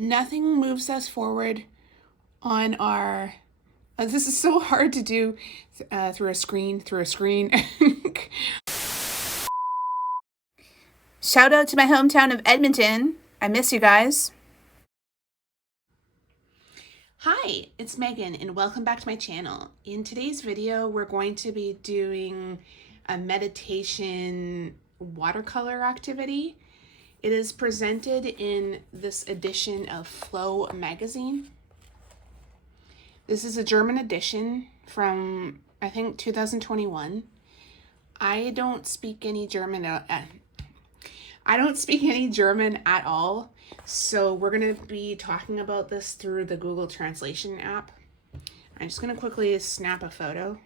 Nothing moves us forward on our, this is so hard to do through a screen. Shout out to my hometown of Edmonton. I miss you guys. Hi, it's Megan and welcome back to my channel. In today's video, we're going to be doing a meditation watercolor activity. It is presented in this edition of FlowMagazine. This is a German edition from, I think, 2021. I don't speak any German at all, so we're going to be talking about this through the Google Translation app. I'm just going to quickly snap a photo.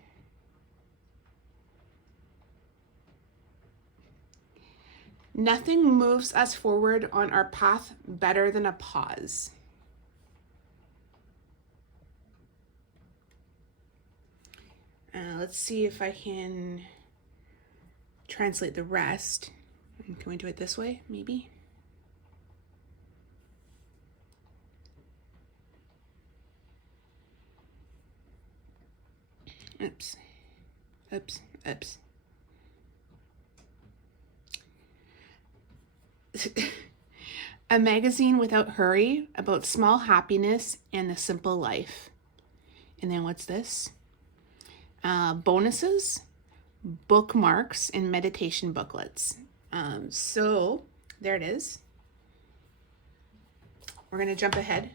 Nothing moves us forward on our path better than a pause. Let's see if I can translate the rest. Can we do it this way, maybe? Oops. A magazine without hurry, about small happiness and the simple life. And then what's this? Bonuses, bookmarks, and meditation booklets. So there it is. We're going to jump ahead.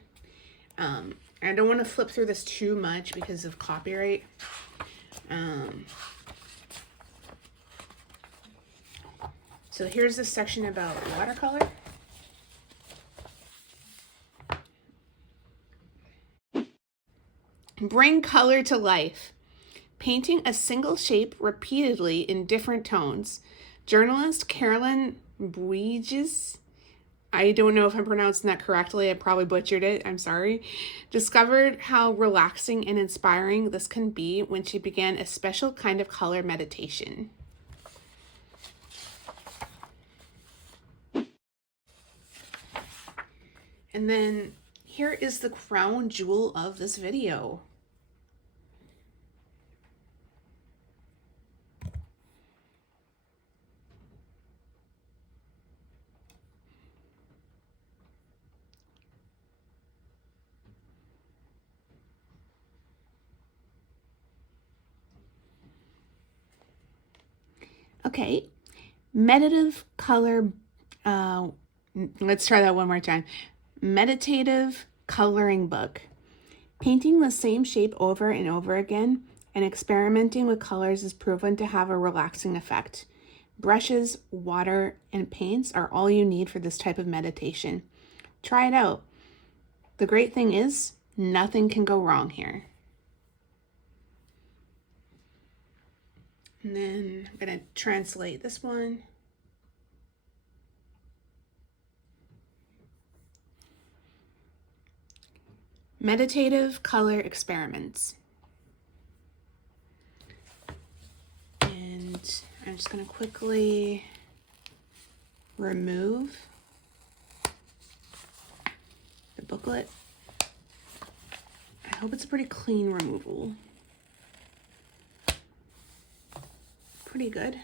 I don't want to flip through this too much because of copyright. So here's this section about watercolor. Bring color to life. Painting a single shape repeatedly in different tones. Journalist Carolyn Buijs, I don't know if I'm pronouncing that correctly, I probably butchered it, I'm sorry, discovered how relaxing and inspiring this can be when she began a special kind of color meditation. And then here is the crown jewel of this video. Okay, meditative color, let's try that one more time. Meditative coloring book. Painting the same shape over and over again and experimenting with colors is proven to have a relaxing effect. Brushes, water, and paints are all you need for this type of meditation. Try it out. The great thing is, nothing can go wrong here. And then I'm going to translate this one. Meditative color experiments. And I'm just going to quickly remove the booklet. I hope it's a pretty clean removal. Pretty good.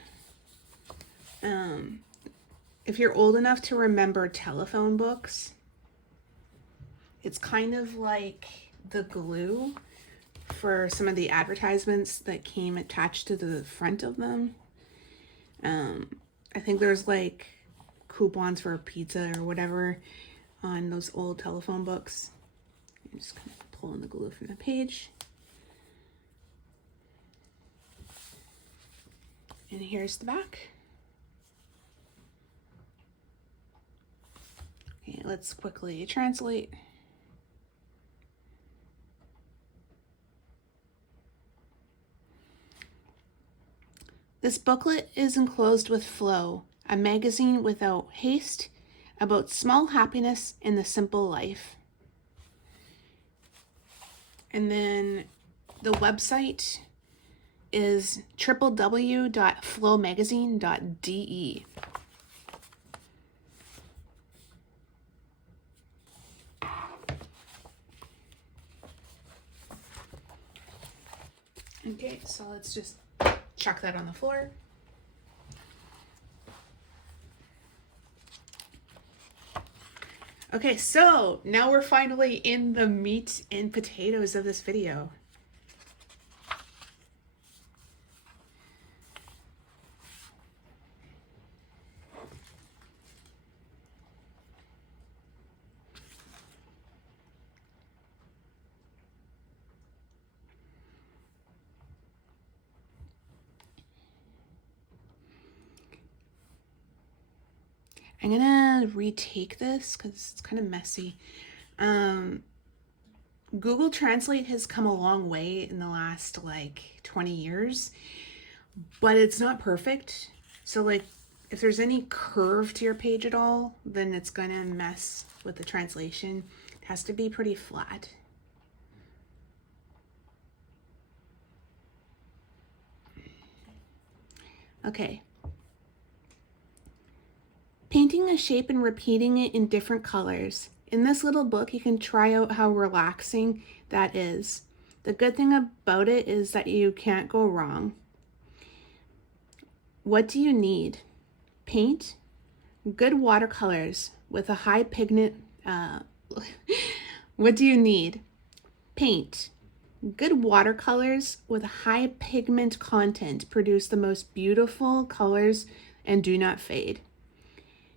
If you're old enough to remember telephone books, it's kind of like the glue for some of the advertisements that came attached to the front of them. I think there's like coupons for a pizza or whatever on those old telephone books. I'm just kind of pulling the glue from the page. And here's the back. Okay, let's quickly translate. This booklet is enclosed with Flow, a magazine without haste, about small happiness in the simple life. And then the website is www.flowmagazine.de. Okay, so let's just chuck that on the floor. Okay, so now we're finally in the meat and potatoes of this video. I'm gonna retake this because it's kind of messy. Google Translate has come a long way in the last like 20 years, but it's not perfect. So like if there's any curve to your page at all, then it's gonna mess with the translation. It has to be pretty flat. Okay. Painting a shape and repeating it in different colors. In this little book, you can try out how relaxing that is. The good thing about it is that you can't go wrong. What do you need? Paint, good watercolors with a high pigment. What do you need? Paint, good watercolors with high pigment content produce the most beautiful colors and do not fade.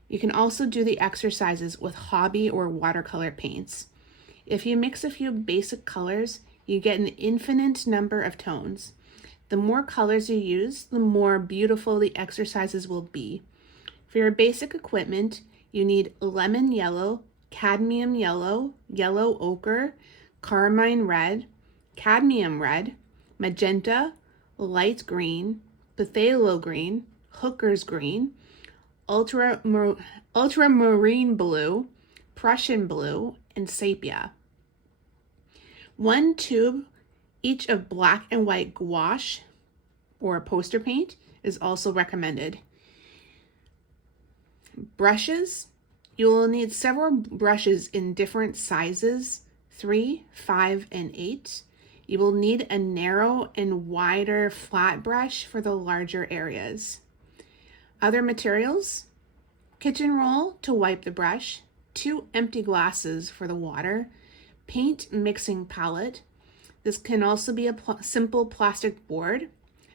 You can also do the exercises with hobby or watercolor paints. If you mix a few basic colors, you get an infinite number of tones. The more colors you use, the more beautiful the exercises will be. For your basic equipment, you need lemon yellow, cadmium yellow, yellow ochre, carmine red, cadmium red, magenta, light green, phthalo green, hooker's green, ultramarine blue, Prussian blue, and sepia. 1 tube each of black and white gouache or poster paint is also recommended. Brushes. You will need several brushes in different sizes, 3, 5, and 8. You will need a narrow and wider flat brush for the larger areas. Other materials, kitchen roll to wipe the brush, 2 empty glasses for the water, paint mixing palette. This can also be a simple plastic board.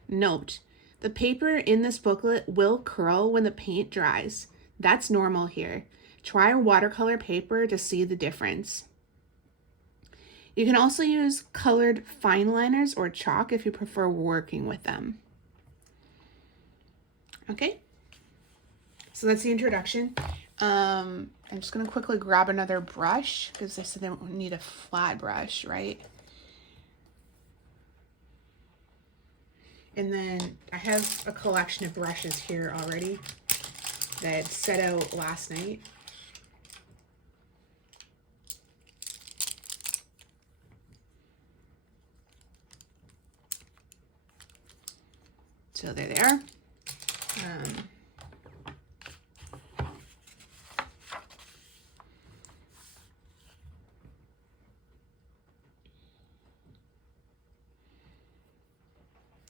Note, the paper in this booklet will curl when the paint dries. That's normal here. Try watercolor paper to see the difference. You can also use colored fine liners or chalk if you prefer working with them. Okay. So that's the introduction. I'm just going to quickly grab another brush because they said they need a flat brush, right? And then I have a collection of brushes here already that I had set out last night. So there they are.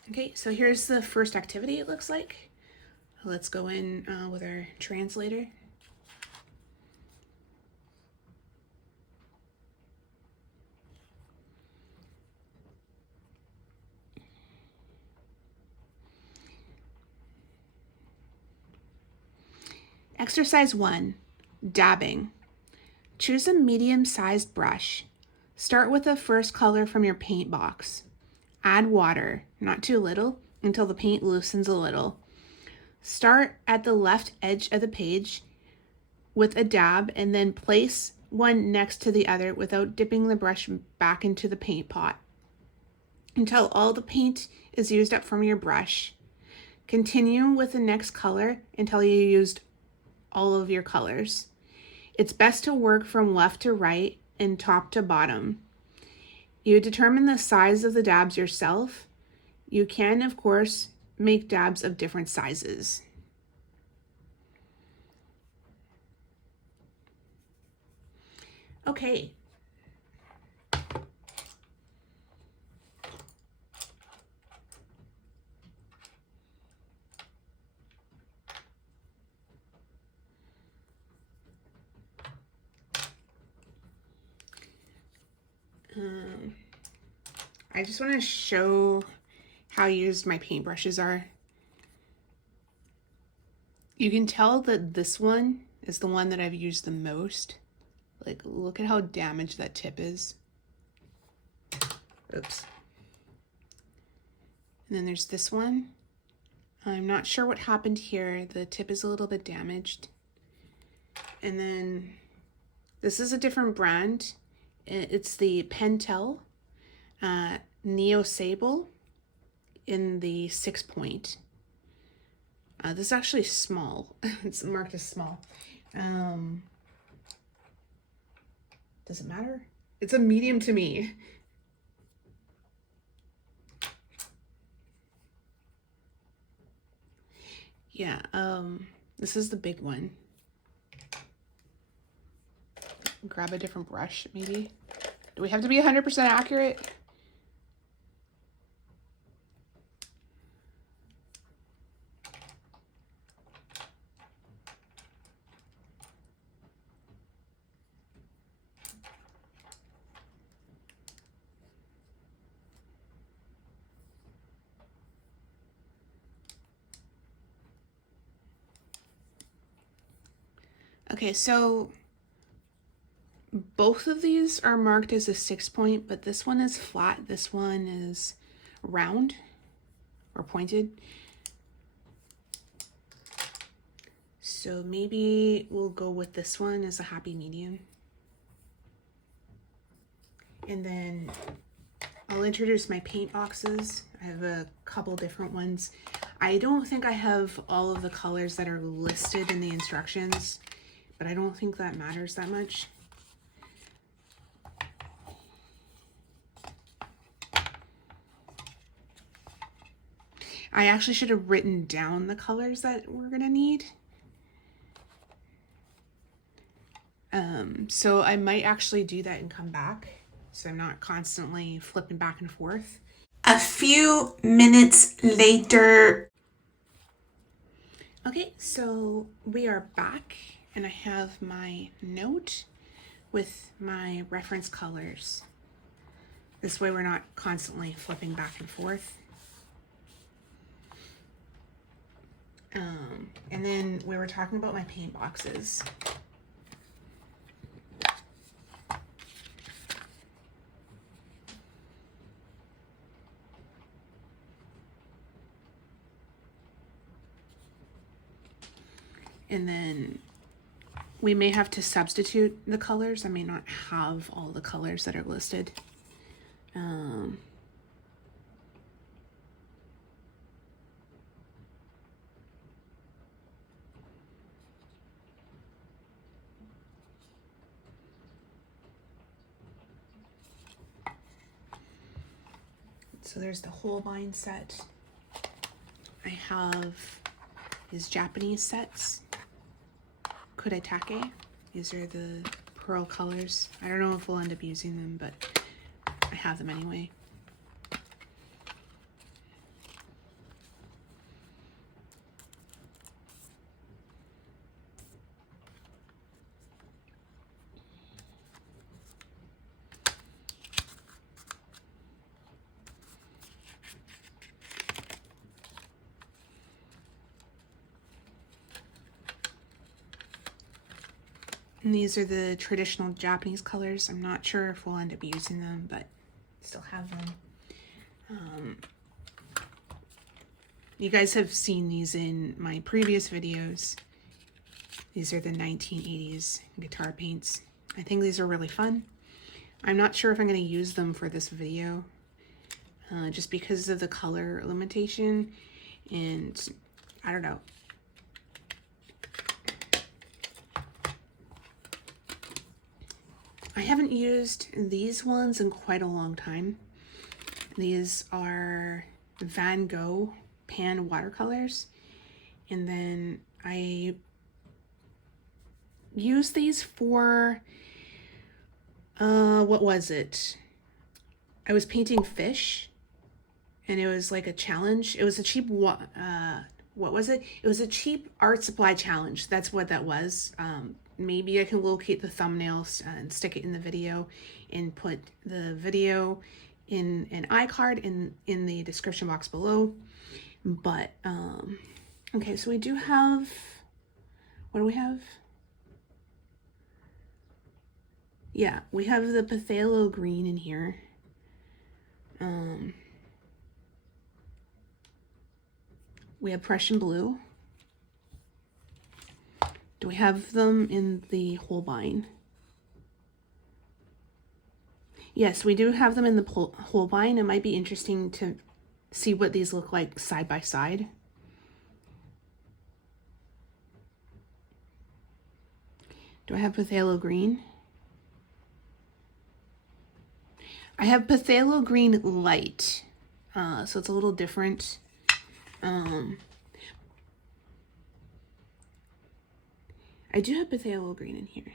Okay, so here's the first activity it looks like. Let's go in with our translator. Exercise 1, dabbing. Choose a medium-sized brush. Start with the first color from your paint box. Add water, not too little, until the paint loosens a little. Start at the left edge of the page with a dab and then place one next to the other without dipping the brush back into the paint pot until all the paint is used up from your brush. Continue with the next color until you used all of your colors. It's best to work from left to right and top to bottom. You determine the size of the dabs yourself. You can, of course, make dabs of different sizes. Okay. I just want to show how used my paintbrushes are. You can tell that this one is the one that I've used the most. Like, look at how damaged that tip is. Oops. And then there's this one. I'm not sure what happened here. The tip is a little bit damaged. And then this is a different brand. It's the Pentel Neo Sable in the 6-point. This is actually small. It's marked as small. Does it matter? It's a medium to me. Yeah, this is the big one. Grab a different brush, maybe. Do we have to be 100% accurate? Okay, so both of these are marked as a 6-point, but this one is flat. This one is round or pointed. So maybe we'll go with this one as a happy medium. And then I'll introduce my paint boxes. I have a couple different ones. I don't think I have all of the colors that are listed in the instructions, but I don't think that matters that much. I actually should have written down the colors that we're gonna need. So I might actually do that and come back, so I'm not constantly flipping back and forth. A few minutes later. Okay, so we are back, and I have my note with my reference colors. This way we're not constantly flipping back and forth. And then we were talking about my paint boxes. And then we may have to substitute the colors. I may not have all the colors that are listed. So there's the Holbein set. I have these Japanese sets. Kuretake. These are the pearl colors. I don't know if we'll end up using them, but I have them anyway. And these are the traditional Japanese colors. I'm not sure if we'll end up using them, but still have them. You guys have seen these in my previous videos. These are the 1980s guitar paints. I think these are really fun. I'm not sure if I'm going to use them for this video, just because of the color limitation, and I don't know. I haven't used these ones in quite a long time. These are Van Gogh pan watercolors. And then I use these for, what was it? I was painting fish, and it was like a challenge. It was a cheap, what was it? It was a cheap art supply challenge. That's what that was. maybe I can locate the thumbnails and stick it in the video and put the video in an iCard in the description box below. But, okay, so we do have, what do we have? Yeah, we have the phthalo green in here. We have Prussian blue. Do we have them in the Holbein? Yes, we do have them in the Holbein. It might be interesting to see what these look like side by side. Do I have phthalo green? I have phthalo green light, so it's a little different. I do have phthalo green in here.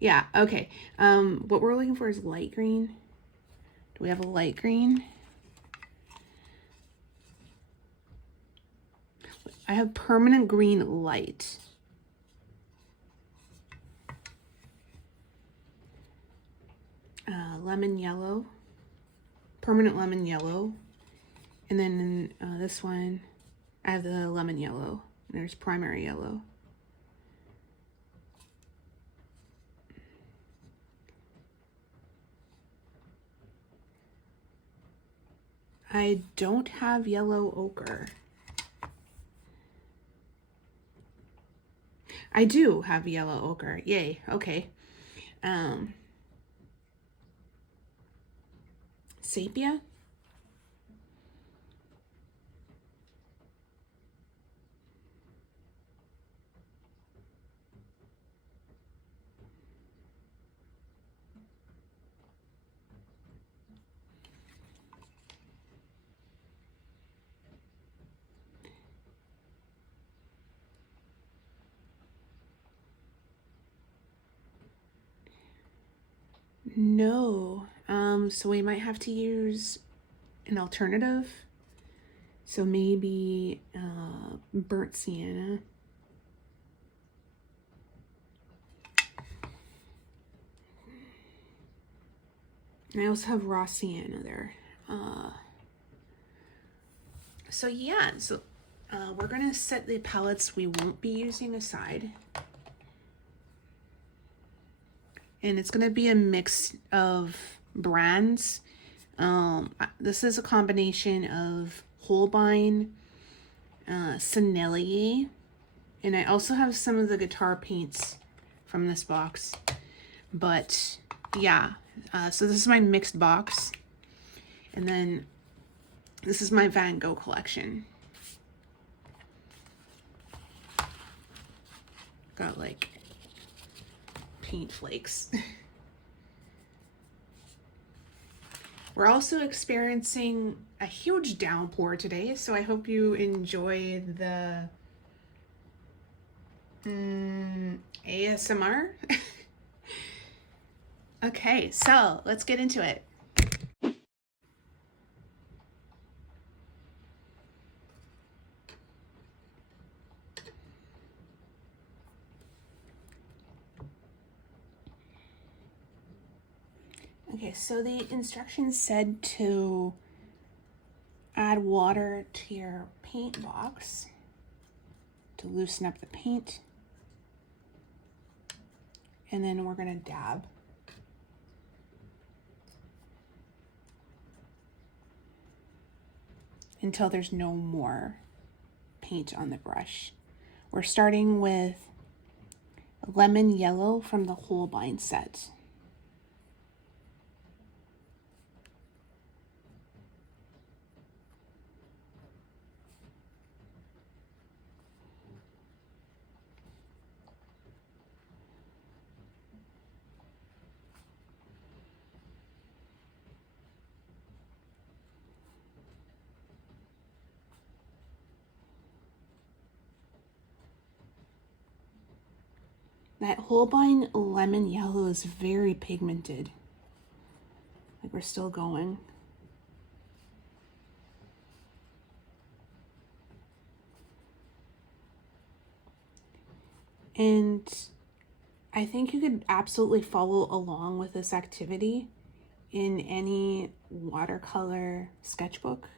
Yeah, okay. What we're looking for is light green. Do we have a light green? I have permanent green light. Lemon yellow. Permanent lemon yellow. And then in this one, I have the lemon yellow. And there's primary yellow. I don't have yellow ochre. I do have yellow ochre. Yay. Okay. Sepia. No. So we might have to use an alternative. So maybe burnt sienna. And I also have raw sienna there. So yeah, so we're gonna set the palettes we won't be using aside. And it's gonna be a mix of brands. This is a combination of Holbein, Sennelier, and I also have some of the guitar paints from this box. But yeah, so this is my mixed box. And then this is my Van Gogh collection. Got like paint flakes. We're also experiencing a huge downpour today, so I hope you enjoy the ASMR. Okay, so let's get into it. Okay, so the instructions said to add water to your paint box to loosen up the paint. And then we're gonna dab. Until there's no more paint on the brush. We're starting with lemon yellow from the Holbein set. That Holbein lemon yellow is very pigmented. Like we're still going. And I think you could absolutely follow along with this activity in any watercolor sketchbook.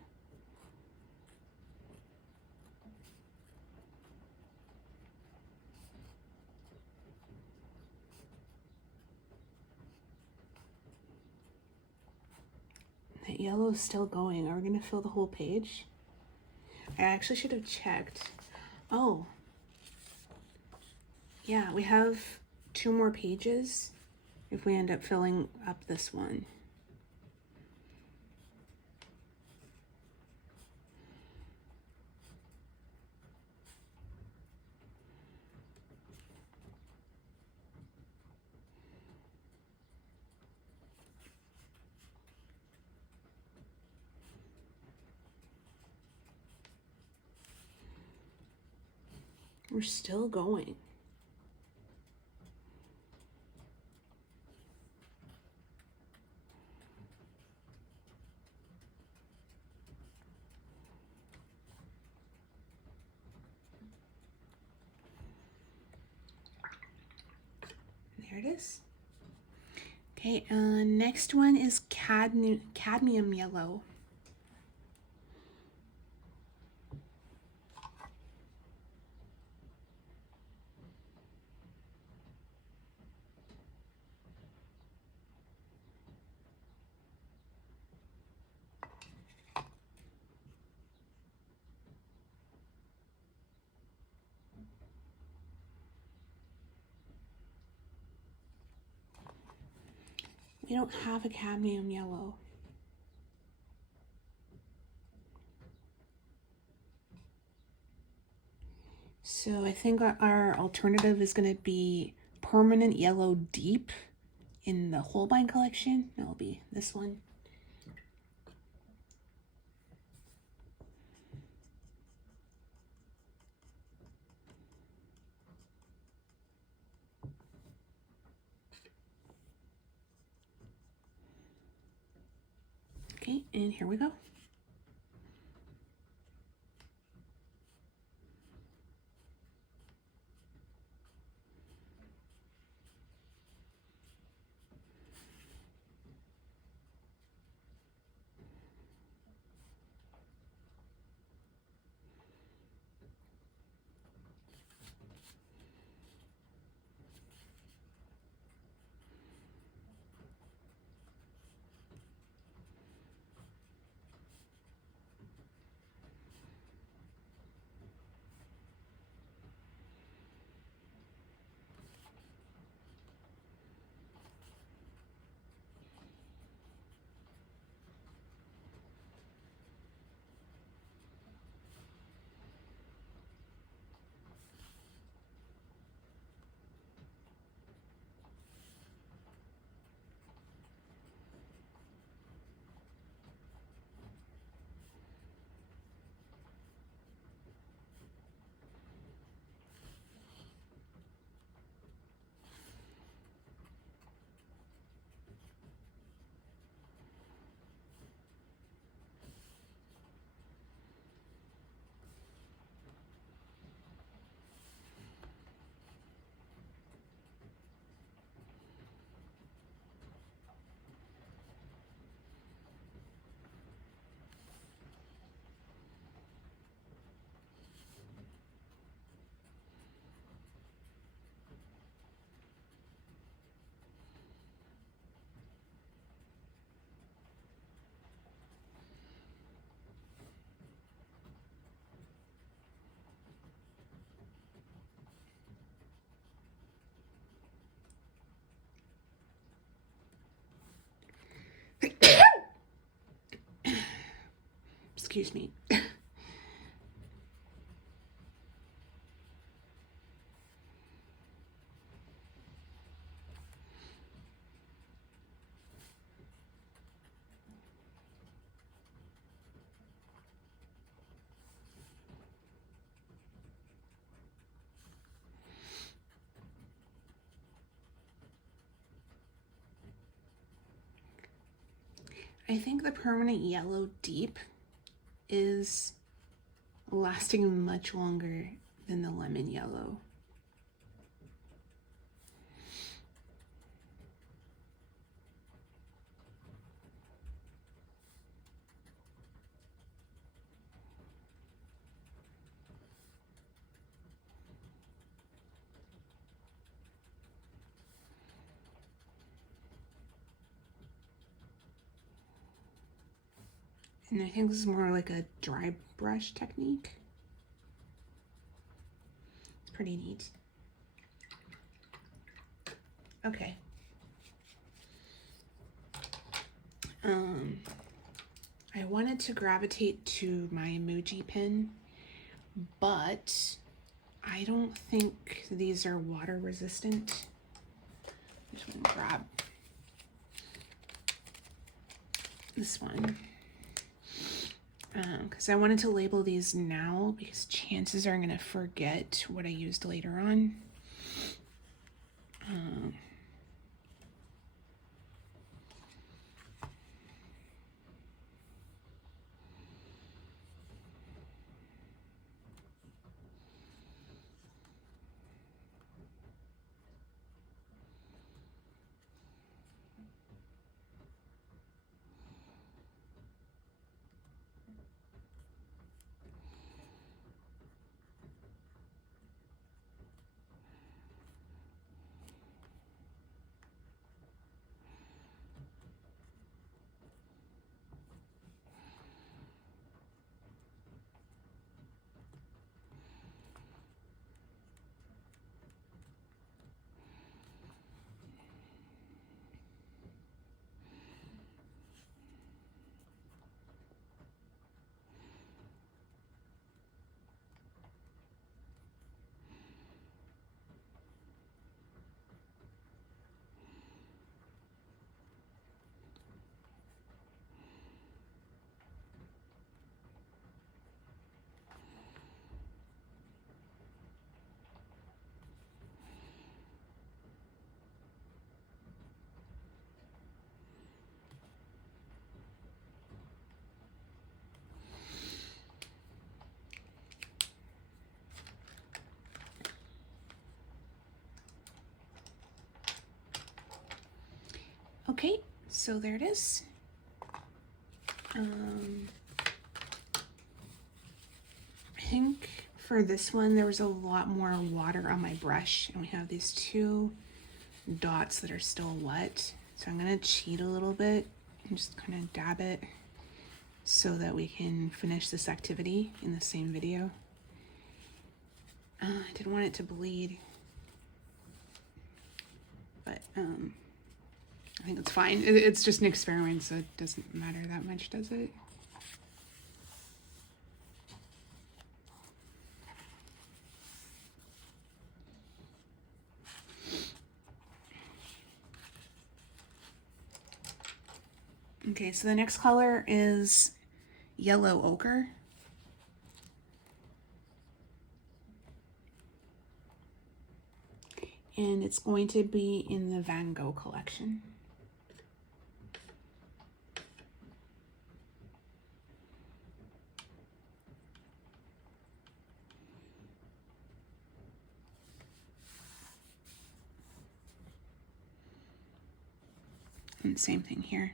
That yellow is still going. Are we gonna fill the whole page? I actually should have checked. Oh, yeah, we have 2 more pages if we end up filling up this one. We're still going. There it is. Okay, next one is cadmium yellow. We don't have a cadmium yellow. So I think our alternative is going to be permanent yellow deep in the Holbein collection. That'll be this one. Okay, and here we go. Excuse me. I think the permanent yellow deep is lasting much longer than the lemon yellow. And I think this is more like a dry brush technique. It's pretty neat. Okay. I wanted to gravitate to my emoji pen, but I don't think these are water resistant. I'm just gonna grab this one because I wanted to label these now because chances are I'm gonna forget what I used later on. Okay, so there it is. I think for this one there was a lot more water on my brush, and we have these two dots that are still wet. So I'm gonna cheat a little bit and just kind of dab it so that we can finish this activity in the same video. I didn't want it to bleed, but I think it's fine. It's just an experiment, so it doesn't matter that much, does it? Okay, so the next color is yellow ochre. And it's going to be in the Van Gogh collection. And same thing here.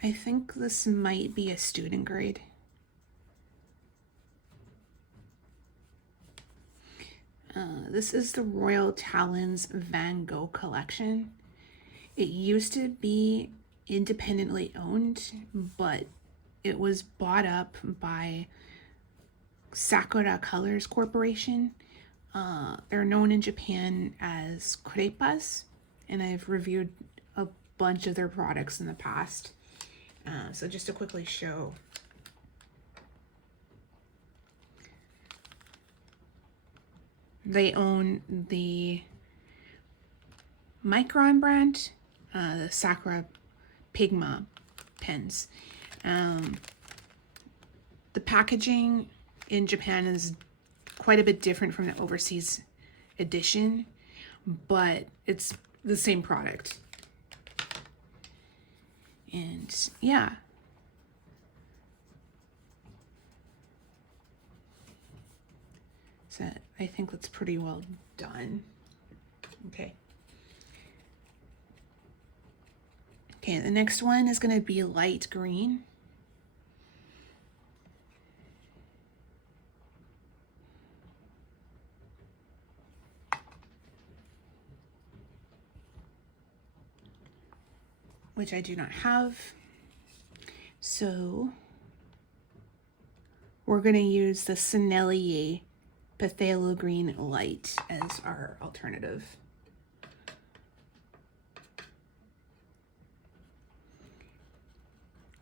I think this might be a student grade. This is the Royal Talons Van Gogh collection. It used to be independently owned, but it was bought up by Sakura Colors Corporation. They're known in Japan as crepas, and I've reviewed a bunch of their products in the past. So just to quickly show. They own the Micron brand, the Sakura Pigma pens. The packaging in Japan is quite a bit different from the overseas edition, but it's the same product. And yeah. So I think that's pretty well done. Okay. Okay, the next one is going to be light green. Which I do not have. So we're going to use the Sennelier Phthalo Green Light as our alternative.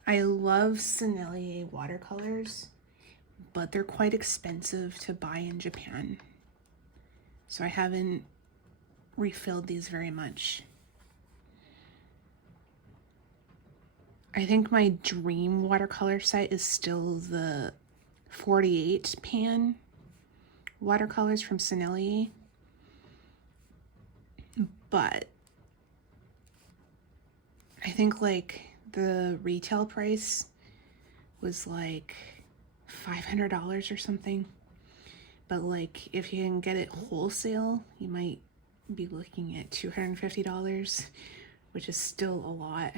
I love Sennelier watercolors, but they're quite expensive to buy in Japan. So I haven't refilled these very much. I think my dream watercolor set is still the 48 pan watercolors from Sennelier. But I think like the retail price was like $500 or something. But like if you can get it wholesale, you might be looking at $250, which is still a lot.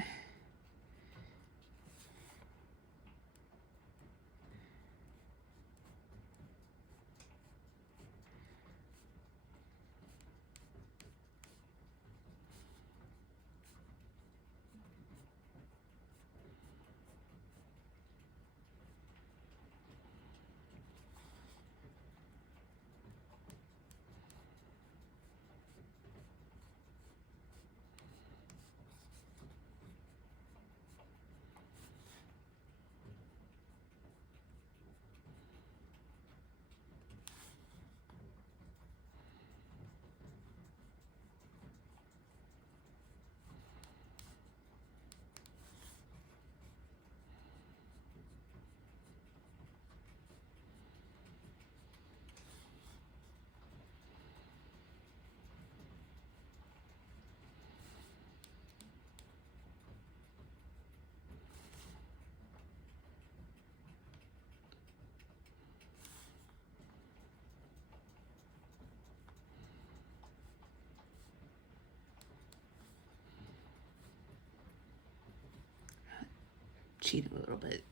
Cheat a little bit.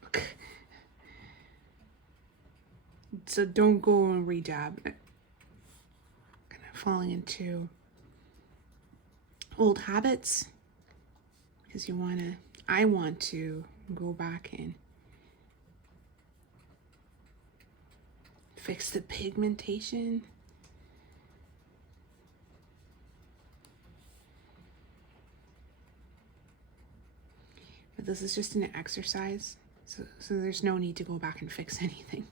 So don't go and redab. Kind of falling into old habits because I want to go back and fix the pigmentation. But this is just an exercise, so there's no need to go back and fix anything.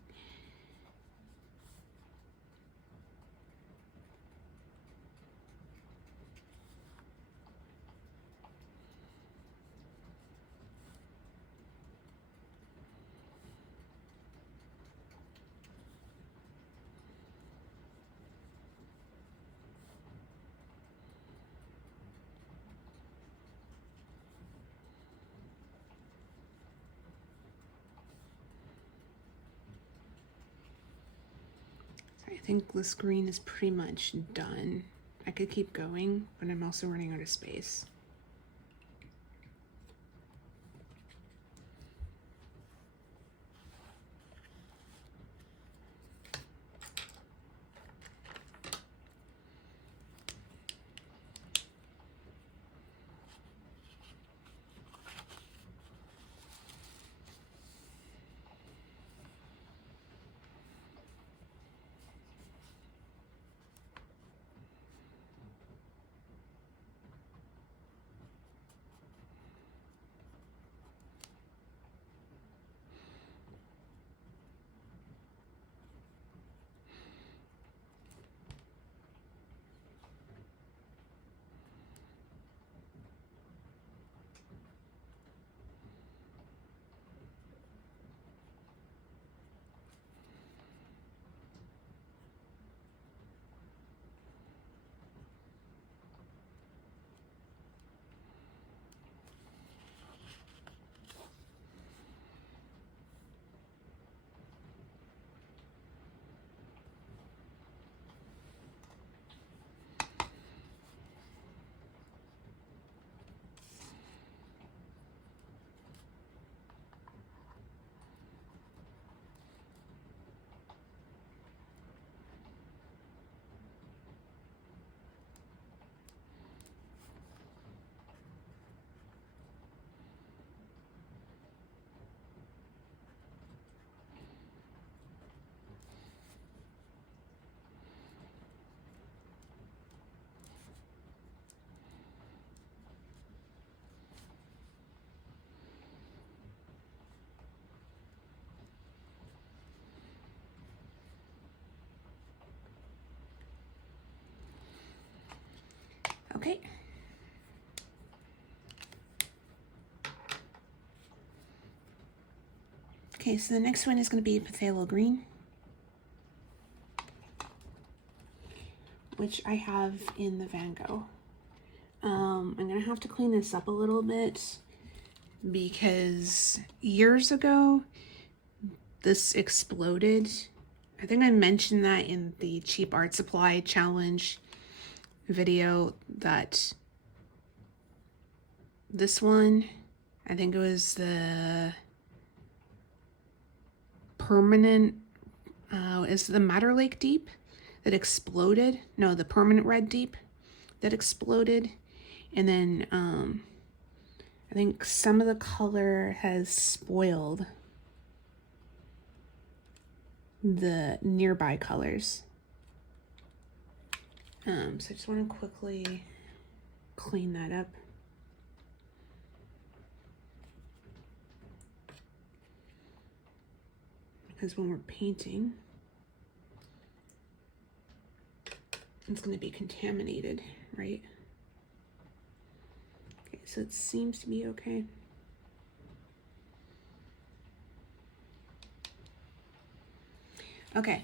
I think this green is pretty much done. I could keep going, but I'm also running out of space. Okay. Okay, so the next one is going to be phthalo green, which I have in the Van Gogh. I'm going to have to clean this up a little bit because years ago this exploded. I think I mentioned that in the cheap art supply challenge video, that this one, I think it was the permanent, is the Madder Lake Deep that exploded. No, the permanent red deep that exploded. And then I think some of the color has spoiled the nearby colors. So I just want to quickly clean that up. Because when we're painting, it's going to be contaminated, right? Okay, so it seems to be okay. Okay.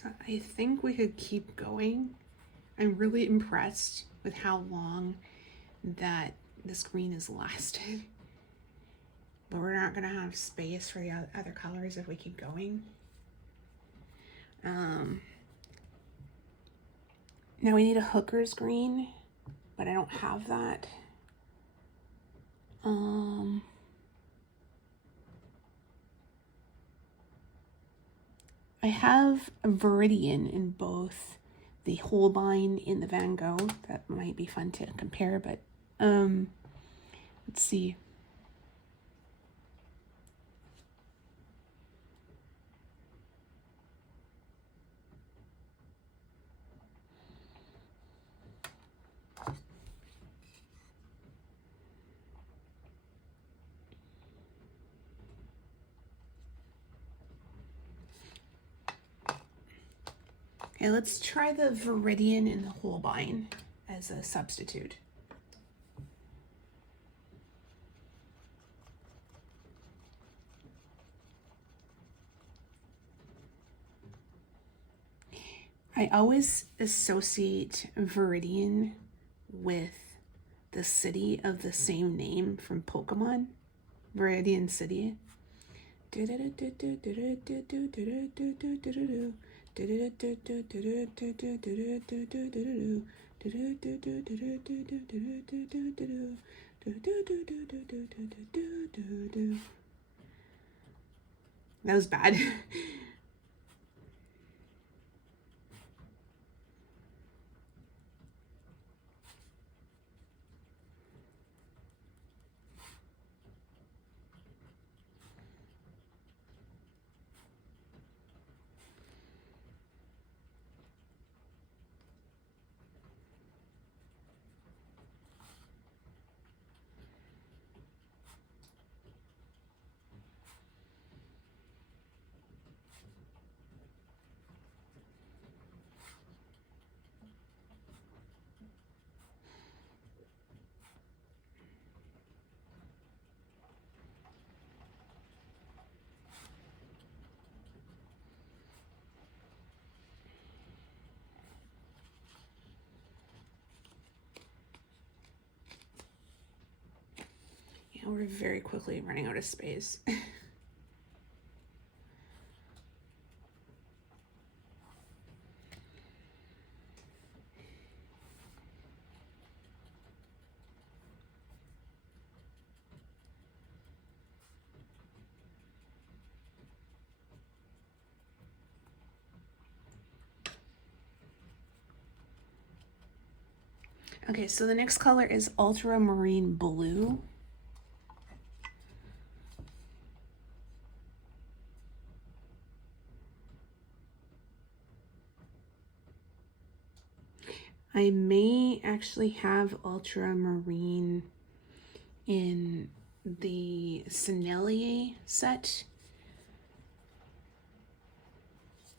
So I think we could keep going. I'm really impressed with how long that this green has lasted. But we're not gonna have space for the other colors if we keep going. Now we need a hooker's green, but I don't have that. I have a Viridian in both the Holbein and the Van Gogh. That might be fun to compare, but let's see. Okay, let's try the Viridian and the Holbein as a substitute. I always associate Viridian with the city of the same name from Pokemon, Viridian City. That was bad. We're very quickly running out of space. Okay, so the next color is ultramarine blue. I may actually have ultramarine in the Sennelier set.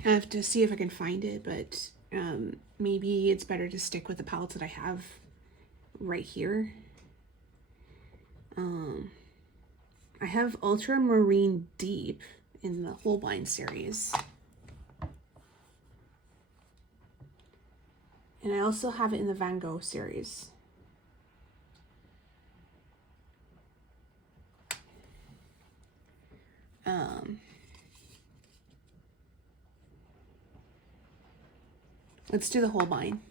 I have to see if I can find it, but maybe it's better to stick with the palettes that I have right here. I have ultramarine deep in the Holbein series. And I also have it in the Van Gogh series. Let's do the Holbein.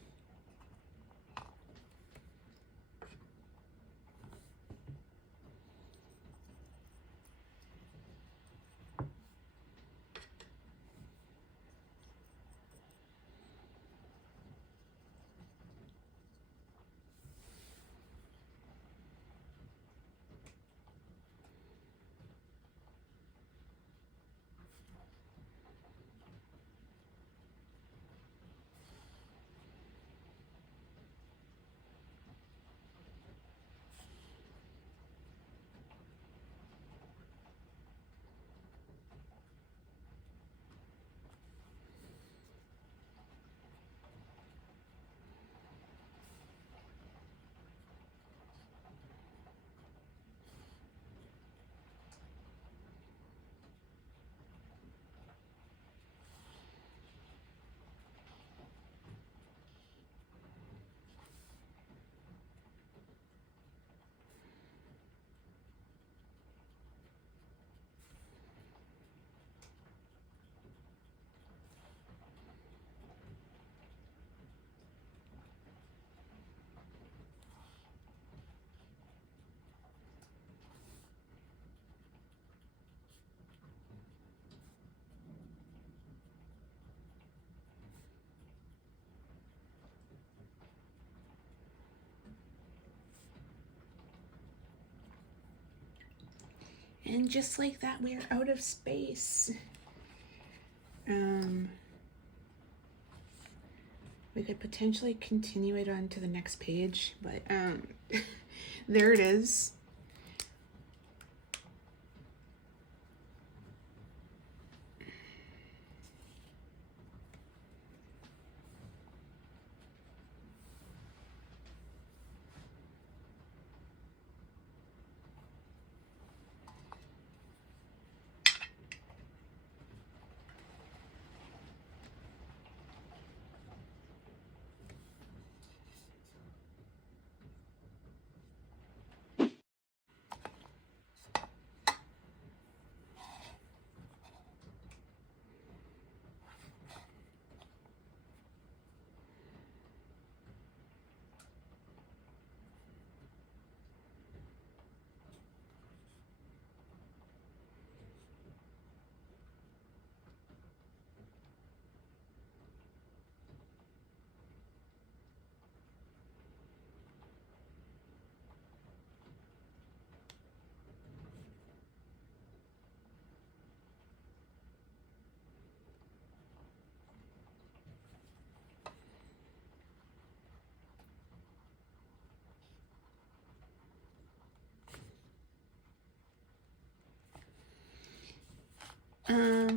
And just like that, we are out of space. We could potentially continue it on to the next page, but there it is.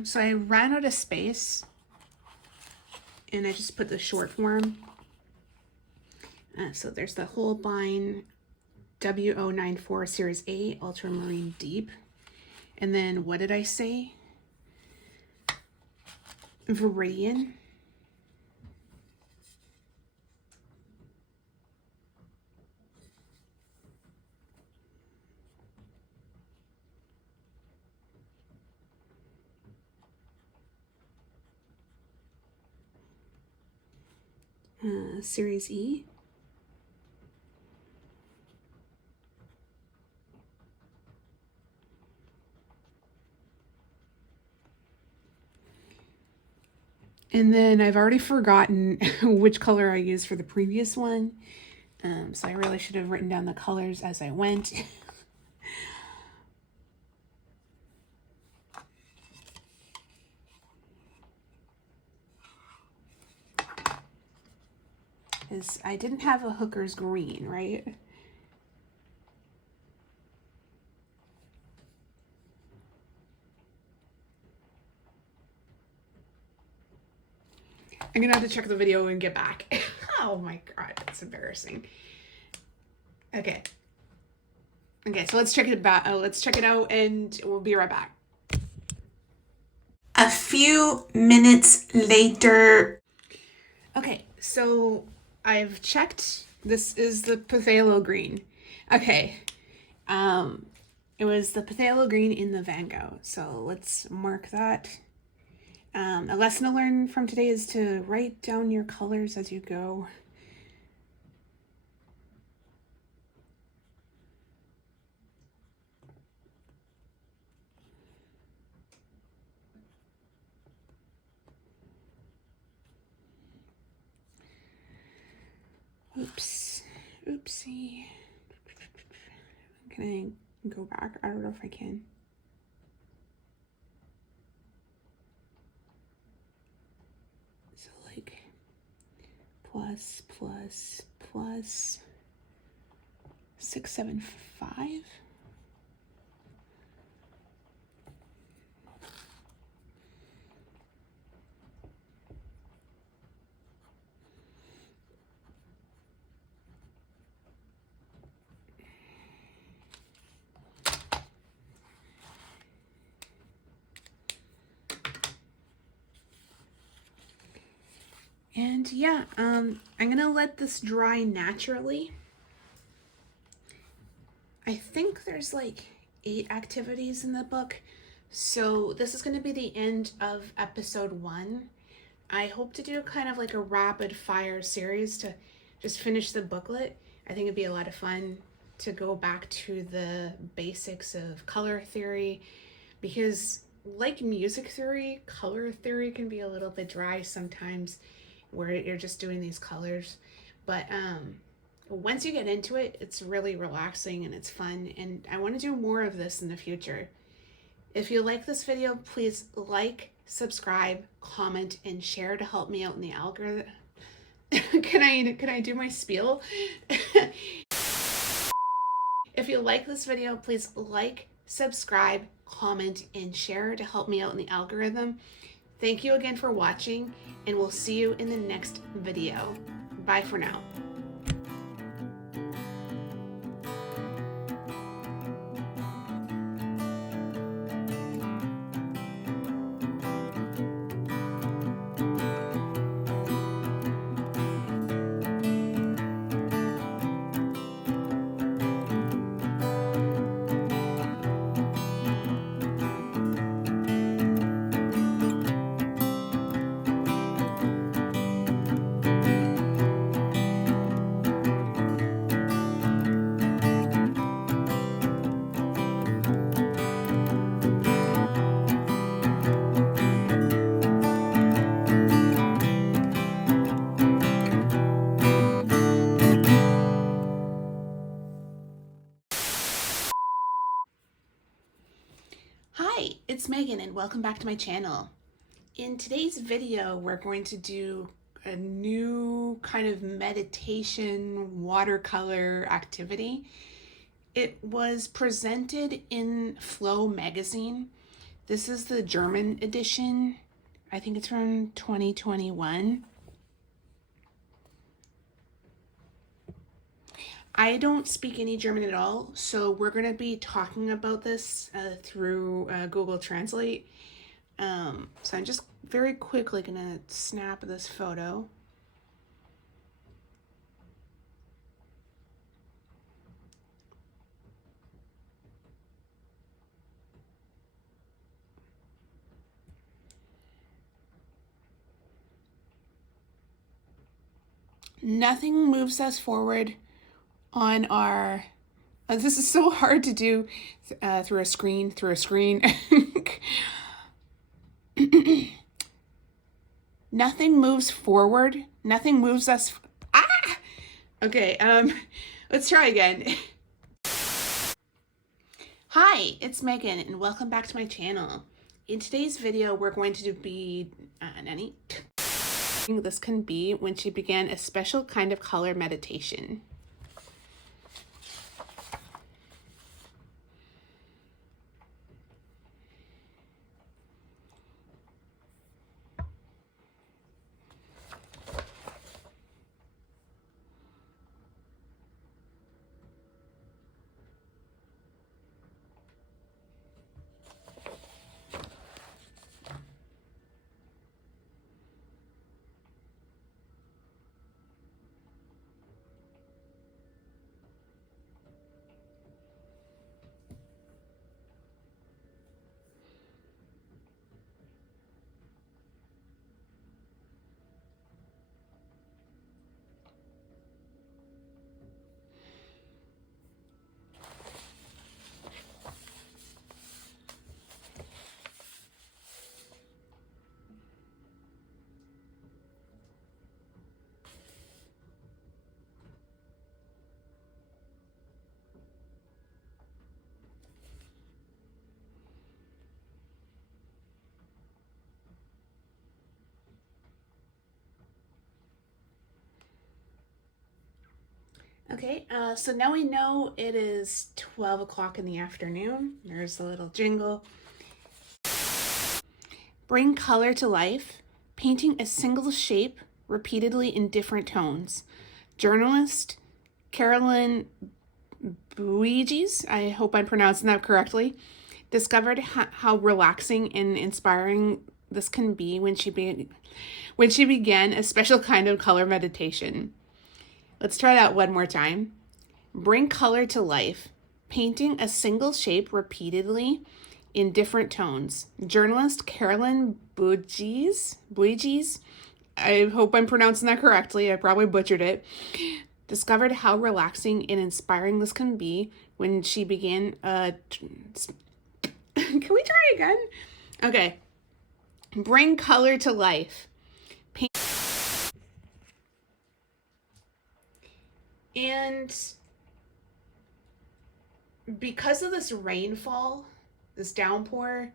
So I ran out of space and I just put the short form. So there's the Holbein W094 Series A Ultramarine Deep. And then what did I say? Viridian. Series E. And then I've already forgotten which color I used for the previous one. So I really should have written down the colors as I went. Is I didn't have a Hooker's green, right? I'm gonna have to check the video and get back. Oh my god, that's embarrassing. Okay. Okay, so let's check it out and we'll be right back. A few minutes later. Okay, so I've checked. This is the Phthalo green. Okay. It was the Phthalo green in the Van Gogh. So let's mark that. A lesson to learn from today is to write down your colors as you go. Oops. Oopsie. Can I go back? I don't know if I can. So like plus 675. And yeah, I'm gonna let this dry naturally. I think there's like 8 activities in the book. So this is gonna be the end of episode 1. I hope to do kind of like a rapid fire series to just finish the booklet. I think it'd be a lot of fun to go back to the basics of color theory, because like music theory, color theory can be a little bit dry sometimes, where you're just doing these colors. But once you get into it, it's really relaxing and it's fun. And I want to do more of this in the future. If you like this video, please like, subscribe, comment, and share to help me out in the algorithm. Can I do my spiel? If you like this video, please like, subscribe, comment, and share to help me out in the algorithm. Thank you again for watching, and we'll see you in the next video. Bye for now. Hi, it's Megan and welcome back to my channel. In today's video, we're going to do a new kind of meditation watercolor activity. It was presented in FlowMagazine. This is the German edition. I think it's from 2021. I don't speak any German at all, so we're going to be talking about this through Google Translate. So I'm just very quickly going to snap this photo. Nothing moves us forward on our, this is so hard to do through a screen. Nothing moves forward. Nothing moves us. Okay, let's try again. Hi, it's Megan and welcome back to my channel. In today's video, we're going to be, this can be when she began a special kind of color meditation. Okay, so now we know it is 12 o'clock in the afternoon. There's a little jingle. Bring color to life, painting a single shape repeatedly in different tones. Journalist Carolyn Buijs, I hope I'm pronouncing that correctly, discovered how relaxing and inspiring this can be when she began a special kind of color meditation. Let's try that one more time. Bring color to life, painting a single shape repeatedly in different tones. Journalist Carolyn Buijs, I hope I'm pronouncing that correctly. I probably butchered it. Discovered how relaxing and inspiring this can be when she began. Can we try again? Okay. Bring color to life. And because of this rainfall, this downpour,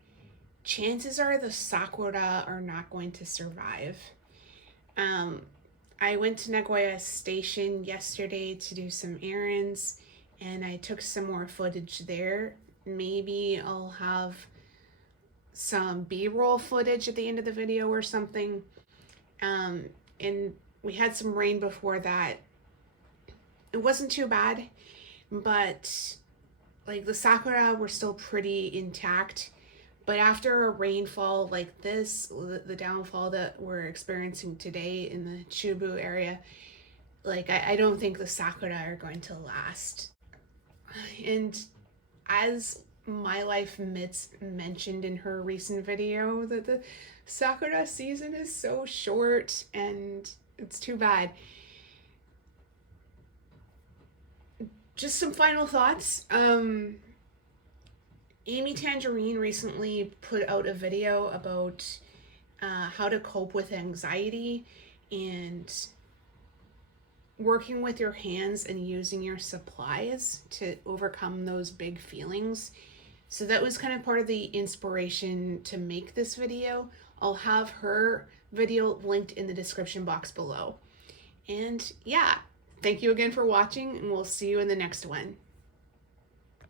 chances are the sakura are not going to survive. I went to Nagoya Station yesterday to do some errands, and I took some more footage there. Maybe I'll have some B-roll footage at the end of the video or something. And we had some rain before that. It wasn't too bad, but like the sakura were still pretty intact. But after a rainfall like this, the downfall that we're experiencing today in the Chubu area, like I don't think the sakura are going to last. And as My Life Mitz mentioned in her recent video, that the sakura season is so short and it's too bad. Just some final thoughts. Amy Tangerine recently put out a video about how to cope with anxiety and working with your hands and using your supplies to overcome those big feelings. So that was kind of part of the inspiration to make this video. I'll have her video linked in the description box below. And yeah, thank you again for watching, and we'll see you in the next one.